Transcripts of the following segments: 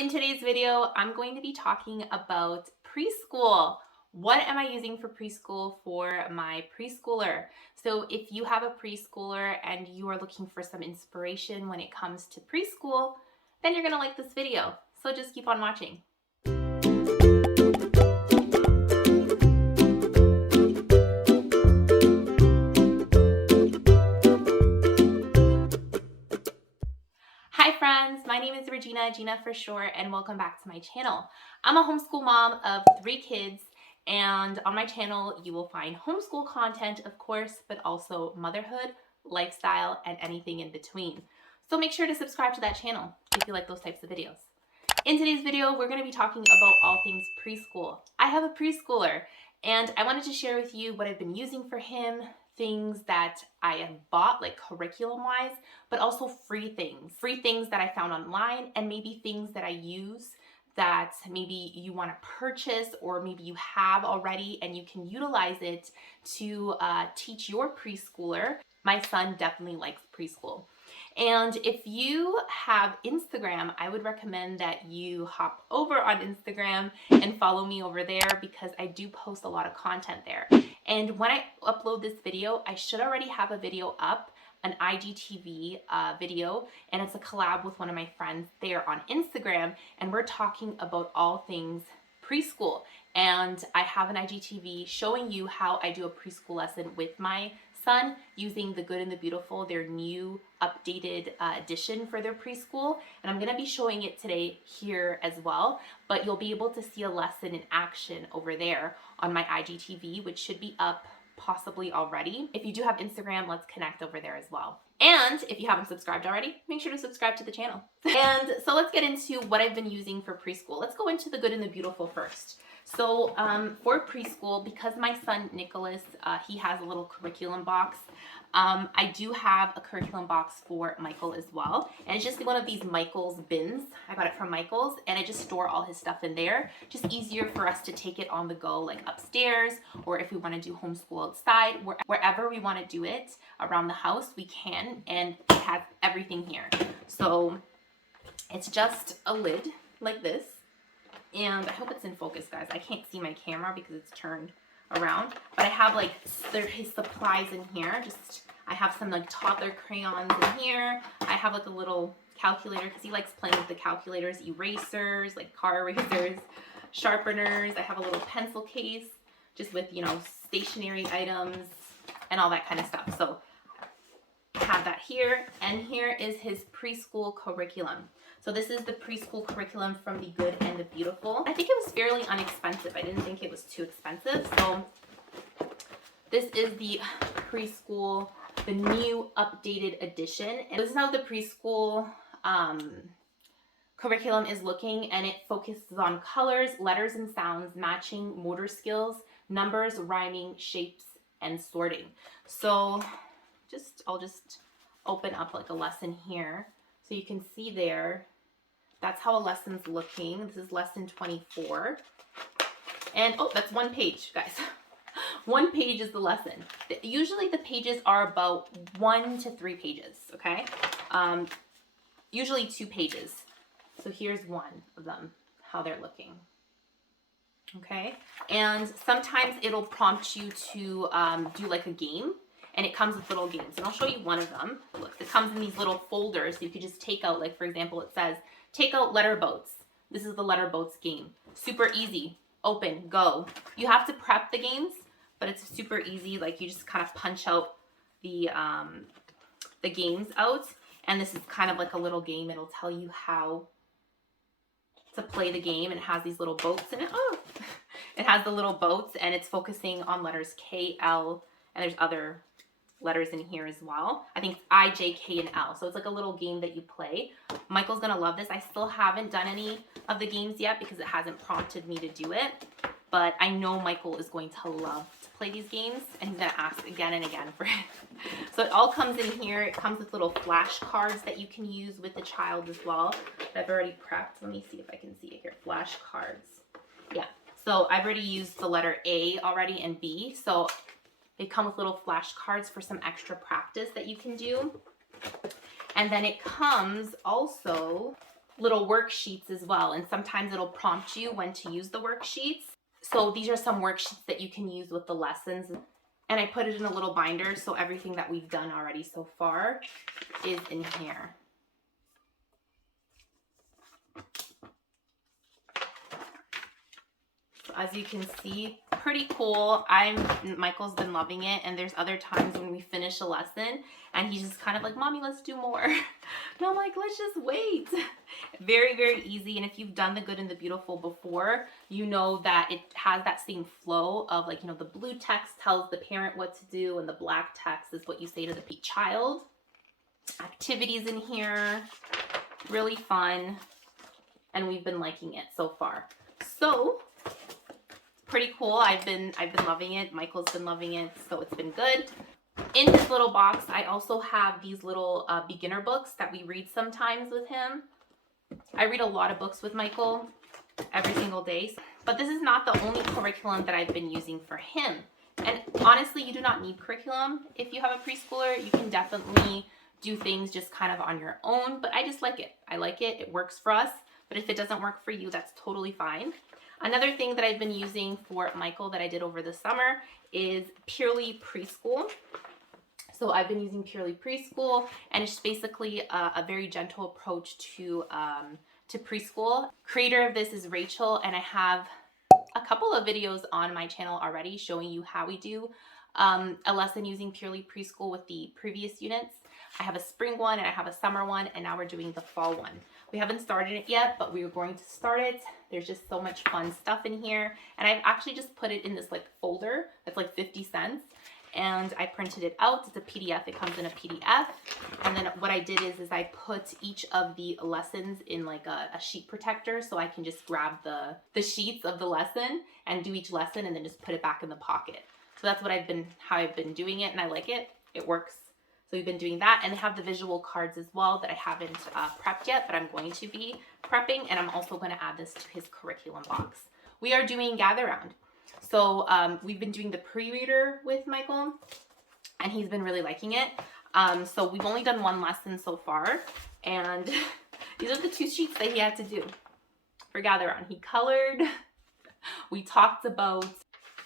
In today's video, I'm going to be talking about preschool. What am I using for preschool for my preschooler? So if you have a preschooler and you are looking for some inspiration when it comes to preschool, then you're gonna like this video. So just keep on watching. Hi friends, my name is Gina for short, and welcome back to my channel. I'm a homeschool mom of 3 kids, and on my channel you will find homeschool content, of course, but also motherhood, lifestyle, and anything in between. So make sure to subscribe to that channel if you like those types of videos. In today's video, we're going to be talking about all things preschool. I have a preschooler, and I wanted to share with you what I've been using for him, things that I have bought, like curriculum-wise, but also free things that I found online, and maybe things that I use that maybe you want to purchase or maybe you have already and you can utilize it to teach your preschooler. My son definitely likes preschool. And if you have Instagram, I would recommend that you hop over on Instagram and follow me over there because I do post a lot of content there. And when I upload this video, I should already have a video up, an IGTV video, and it's a collab with one of my friends there on Instagram, and we're talking about all things preschool. And I have an IGTV showing you how I do a preschool lesson with my son using The Good and the Beautiful, their new updated edition for their preschool, and I'm going to be showing it today here as well, but you'll be able to see a lesson in action over there on my IGTV, which should be up possibly already. If you do have Instagram, let's connect over there as well. And if you haven't subscribed already, make sure to subscribe to the channel. And so let's get into what I've been using for preschool. Let's go into The Good and the Beautiful first. So for preschool, because my son Nicholas, he has a little curriculum box, I do have a curriculum box for Michael as well. And it's just one of these Michael's bins. I got it from Michael's, and I just store all his stuff in there. Just easier for us to take it on the go, like upstairs, or if we want to do homeschool outside, wherever we want to do it around the house, we can. And it has everything here. So it's just a lid like this. And I hope it's in focus, guys. I can't see my camera because it's turned around, but I have like his supplies in here. I have some like toddler crayons in here. I have like a little calculator because he likes playing with the calculators, erasers, like car erasers, sharpeners. I have a little pencil case just with, you know, stationery items and all that kind of stuff. So I have that here, and here is his preschool curriculum. So this is the preschool curriculum from The Good and the Beautiful. I think it was fairly inexpensive. I didn't think it was too expensive. So this is the preschool, the new updated edition. And this is how the preschool curriculum is looking, and it focuses on colors, letters and sounds, matching motor skills, numbers, rhyming, shapes, and sorting. So I'll just open up like a lesson here. So you can see there, that's how a lesson's looking. This is lesson 24. And oh, that's one page, guys. One page is the lesson. Usually the pages are about 1 to 3 pages, okay? Usually 2 pages. So here's one of them, how they're looking. Okay? And sometimes it'll prompt you to do like a game. And it comes with little games. And I'll show you one of them. Look, it comes in these little folders. So you could just take out, like for example, it says, take out letter boats. This is the letter boats game. Super easy. Open, go. You have to prep the games, but it's super easy. Like you just kind of punch out the games out. And this is kind of like a little game. It'll tell you how to play the game. And it has these little boats in it. Oh, it has the little boats, and it's focusing on letters K, L, and there's other letters in here as well. I think it's I, J, K, and L. So it's like a little game that you play. Michael's gonna love this. I still haven't done any of the games yet because it hasn't prompted me to do it. But I know Michael is going to love to play these games, and he's gonna ask again and again for it. So it all comes in here. It comes with little flashcards that you can use with the child as well. That I've already prepped. Let me see if I can see it here. Flashcards. Yeah. So I've already used the letter A already and B. So they come with little flashcards for some extra practice that you can do. And then it comes also little worksheets as well, and sometimes it'll prompt you when to use the worksheets. So these are some worksheets that you can use with the lessons, and I put it in a little binder so everything that we've done already so far is in here. So as you can see, pretty cool. Michael's been loving it, and there's other times when we finish a lesson and he's just kind of like, Mommy, let's do more. And I'm like, let's just wait. Very, very easy. And if you've done the Good and the Beautiful before, you know that it has that same flow of like, you know, the blue text tells the parent what to do and the black text is what you say to the child. Activities in here, really fun. And we've been liking it so far. So pretty cool. I've been loving it. Michael's been loving it, so it's been good. In this little box, I also have these little beginner books that we read sometimes with him. I read a lot of books with Michael every single day, but this is not the only curriculum that I've been using for him. And honestly, you do not need curriculum. If you have a preschooler, you can definitely do things just kind of on your own, but I just like it. I like it. It works for us, but if it doesn't work for you, that's totally fine. Another thing that I've been using for Michael that I did over the summer is Purely Preschool. So I've been using Purely Preschool, and it's basically a very gentle approach to preschool. Creator of this is Rachel, and I have a couple of videos on my channel already showing you how we do a lesson using Purely Preschool with the previous units. I have a spring one and I have a summer one, and now we're doing the fall one. We haven't started it yet, but we are going to start it. There's just so much fun stuff in here. And I've actually just put it in this like folder that's like 50 cents. And I printed it out. It's a PDF. It comes in a PDF. And then what I did is I put each of the lessons in like a sheet protector, so I can just grab the sheets of the lesson and do each lesson and then just put it back in the pocket. So that's what how I've been doing it, and I like it. It works. So we've been doing that, and I have the visual cards as well that I haven't prepped yet, but I'm going to be prepping, and I'm also going to add this to his curriculum box. We are doing Gather Round. So we've been doing the pre-reader with Michael, and he's been really liking it. So we've only done one lesson so far, and these are the 2 sheets that he had to do for Gather Round. He colored. We talked about,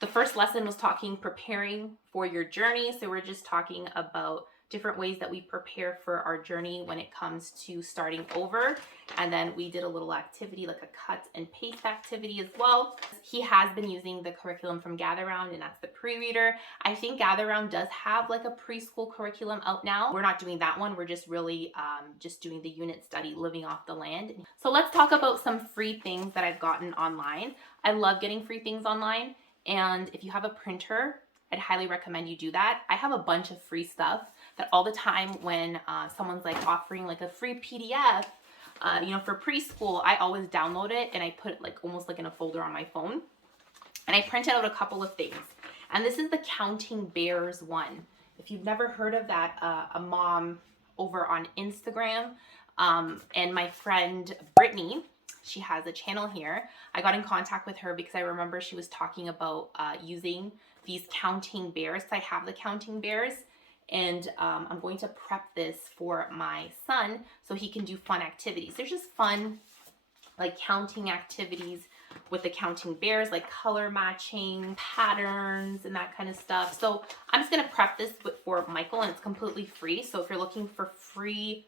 the first lesson was preparing for your journey. So we're just talking about different ways that we prepare for our journey when it comes to starting over. And then we did a little activity, like a cut and paste activity as well. He has been using the curriculum from Gather Round, and that's the pre-reader. I think Gather Round does have like a preschool curriculum out now. We're not doing that one. We're just really just doing the unit study, Living Off the Land. So let's talk about some free things that I've gotten online. I love getting free things online. And if you have a printer, I'd highly recommend you do that. I have a bunch of free stuff that all the time when someone's like offering like a free PDF, you know, for preschool, I always download it and I put it like almost like in a folder on my phone. And I printed out a couple of things. And this is the Counting Bears one. If you've never heard of that, a mom over on Instagram, and my friend Brittany, she has a channel here. I got in contact with her because I remember she was talking about using these counting bears. So I have the counting bears, and I'm going to prep this for my son so he can do fun activities. There's just fun like counting activities with the counting bears, like color matching, patterns, and that kind of stuff. So I'm just gonna prep this for Michael, and it's completely free. So if you're looking for free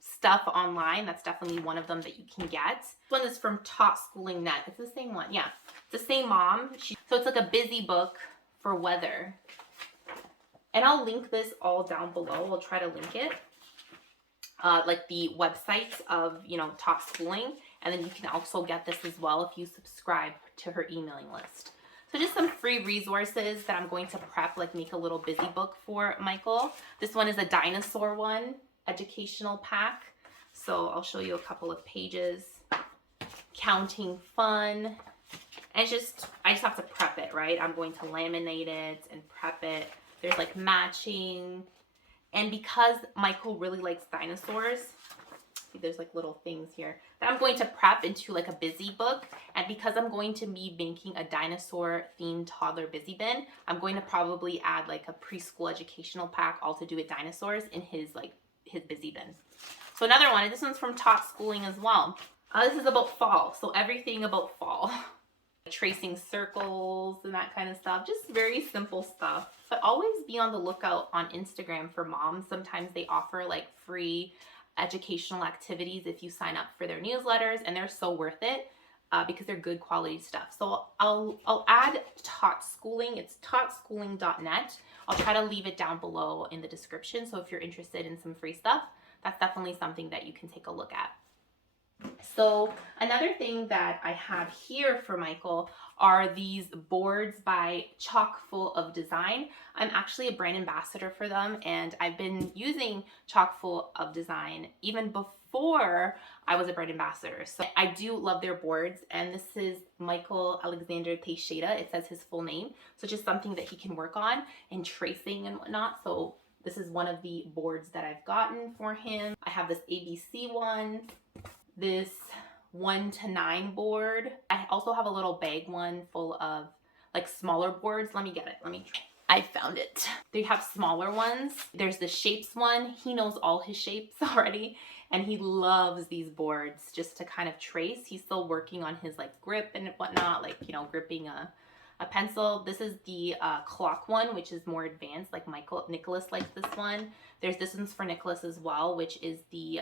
stuff online, that's definitely one of them that you can get. This one is from Tot Schooling Net. It's the same one, yeah. It's the same mom. So it's like a busy book for weather. And I'll link this all down below. I'll try to link it. Like the websites of, you know, Tot Schooling. And then you can also get this as well if you subscribe to her emailing list. So just some free resources that I'm going to prep, like make a little busy book for Michael. This one is a dinosaur one, educational pack. So I'll show you a couple of pages. Counting fun. And it's just, I just have to prep it, right? I'm going to laminate it and prep it. There's like matching. And because Michael really likes dinosaurs, see there's like little things here that I'm going to prep into like a busy book. And because I'm going to be making a dinosaur themed toddler busy bin, I'm going to probably add like a preschool educational pack all to do with dinosaurs in his busy bin. So another one, this one's from Tot Schooling as well. This is about fall, so everything about fall. Tracing circles and that kind of stuff, just very simple stuff. But always be on the lookout on Instagram for moms. Sometimes they offer like free educational activities if you sign up for their newsletters, and they're so worth it because they're good quality stuff. So I'll add Tot Schooling. It's totschooling.net. I'll try to leave it down below in the description. So if you're interested in some free stuff, that's definitely something that you can take a look at. So another thing that I have here for Michael are these boards by Chock Full of Design. I'm actually a brand ambassador for them, and I've been using Chock Full of Design even before I was a brand ambassador. So I do love their boards, and this is Michael Alexander Teixeira. It says his full name, so just something that he can work on and tracing and whatnot. So this is one of the boards that I've gotten for him. I have this ABC one, this 1 to 9 board. I also have a little bag one full of like smaller boards. Let me get it. I found it. They have smaller ones. There's the shapes one. He knows all his shapes already, and he loves these boards just to kind of trace. He's still working on his like grip and whatnot, like, you know, gripping a pencil. This is the clock one, which is more advanced, like Nicholas likes this one. There's this one's for Nicholas as well, which is the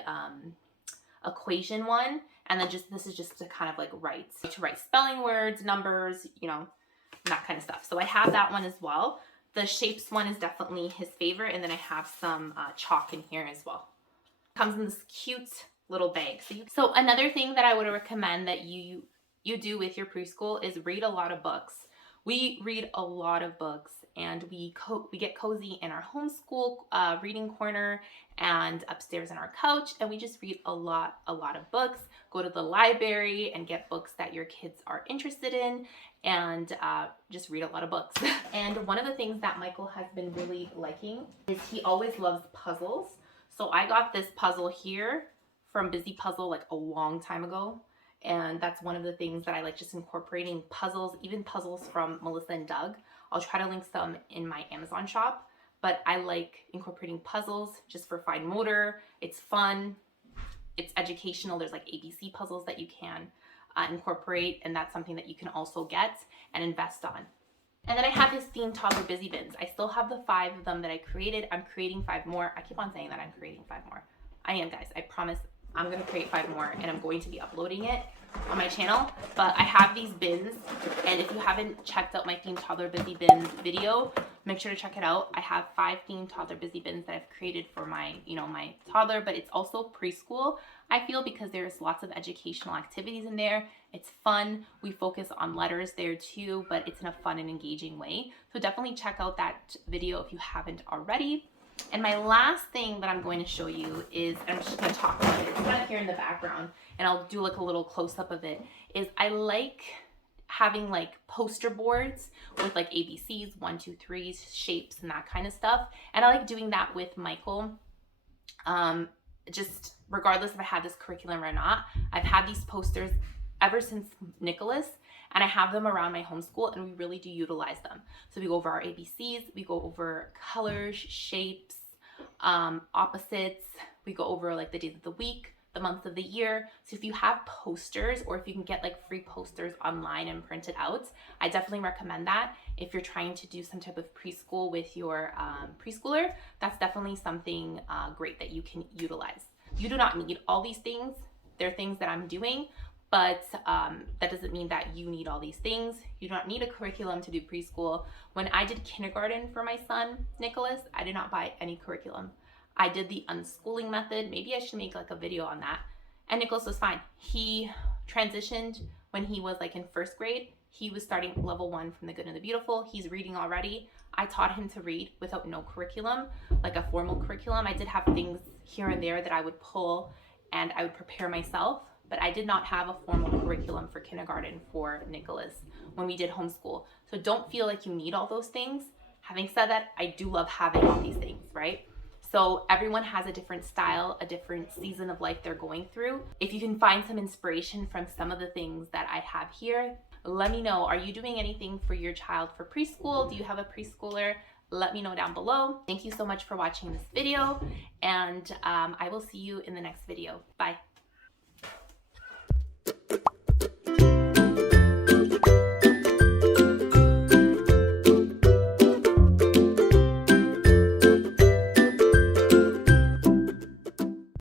equation one, and then this is just to kind of like write spelling words, numbers, you know, that kind of stuff. So I have that one as well. The shapes one is definitely his favorite, and then I have some chalk in here as well. Comes in this cute little bag. So another thing that I would recommend that you do with your preschool is read a lot of books. We read a lot of books, and we get cozy in our homeschool reading corner and upstairs on our couch, and we just read a lot of books. Go to the library and get books that your kids are interested in, and just read a lot of books. And one of the things that Michael has been really liking is he always loves puzzles. So I got this puzzle here from Busy Puzzle like a long time ago. And that's one of the things that I like, just incorporating puzzles, even puzzles from Melissa and Doug. I'll try to link some in my Amazon shop, but I like incorporating puzzles just for fine motor. It's fun, it's educational. There's like ABC puzzles that you can incorporate, and that's something that you can also get and invest on. And then I have his themed toddler busy bins. I still have the 5 of them that I created. I'm creating 5 more. I keep on saying that I'm creating 5 more. I am, guys. I promise I'm going to create 5 more, and I'm going to be uploading it on my channel. But I have these bins, and if you haven't checked out my themed toddler busy bins video, make sure to check it out. I have 5 themed toddler busy bins that I've created for my, my toddler, but it's also preschool, I feel, because there's lots of educational activities in there. It's fun. We focus on letters there too, but it's in a fun and engaging way. So definitely check out that video if you haven't already. And my last thing that I'm going to show you is, and I'm just going to talk about it, it's kind of here in the background, and I'll do like a little close-up of it, is I like having like poster boards with like ABCs, 1, 2, 3s, shapes, and that kind of stuff. And I like doing that with Michael. Just regardless if I have this curriculum or not, I've had these posters ever since Nicholas, and I have them around my homeschool, and we really do utilize them. So we go over our ABCs, we go over colors, shapes, opposites, we go over like the days of the week, the months of the year. So if you have posters, or if you can get like free posters online and printed out, I definitely recommend that. If you're trying to do some type of preschool with your preschooler, that's definitely something great that you can utilize. You do not need all these things. They're things that I'm doing, but that doesn't mean that you need all these things. You don't need a curriculum to do preschool. When I did kindergarten for my son, Nicholas, I did not buy any curriculum. I did the unschooling method. Maybe I should make like a video on that. And Nicholas was fine. He transitioned when he was like in 1st grade. He was starting level 1 from The Good and the Beautiful. He's reading already. I taught him to read without no curriculum, like a formal curriculum. I did have things here and there that I would pull and I would prepare myself, but I did not have a formal curriculum for kindergarten for Nicholas when we did homeschool. So don't feel like you need all those things. Having said that, I do love having all these things, right? So everyone has a different style, a different season of life they're going through. If you can find some inspiration from some of the things that I have here, let me know. Are you doing anything for your child for preschool? Do you have a preschooler? let me know down below. Thank you so much for watching this video, and I will see you in the next video. Bye.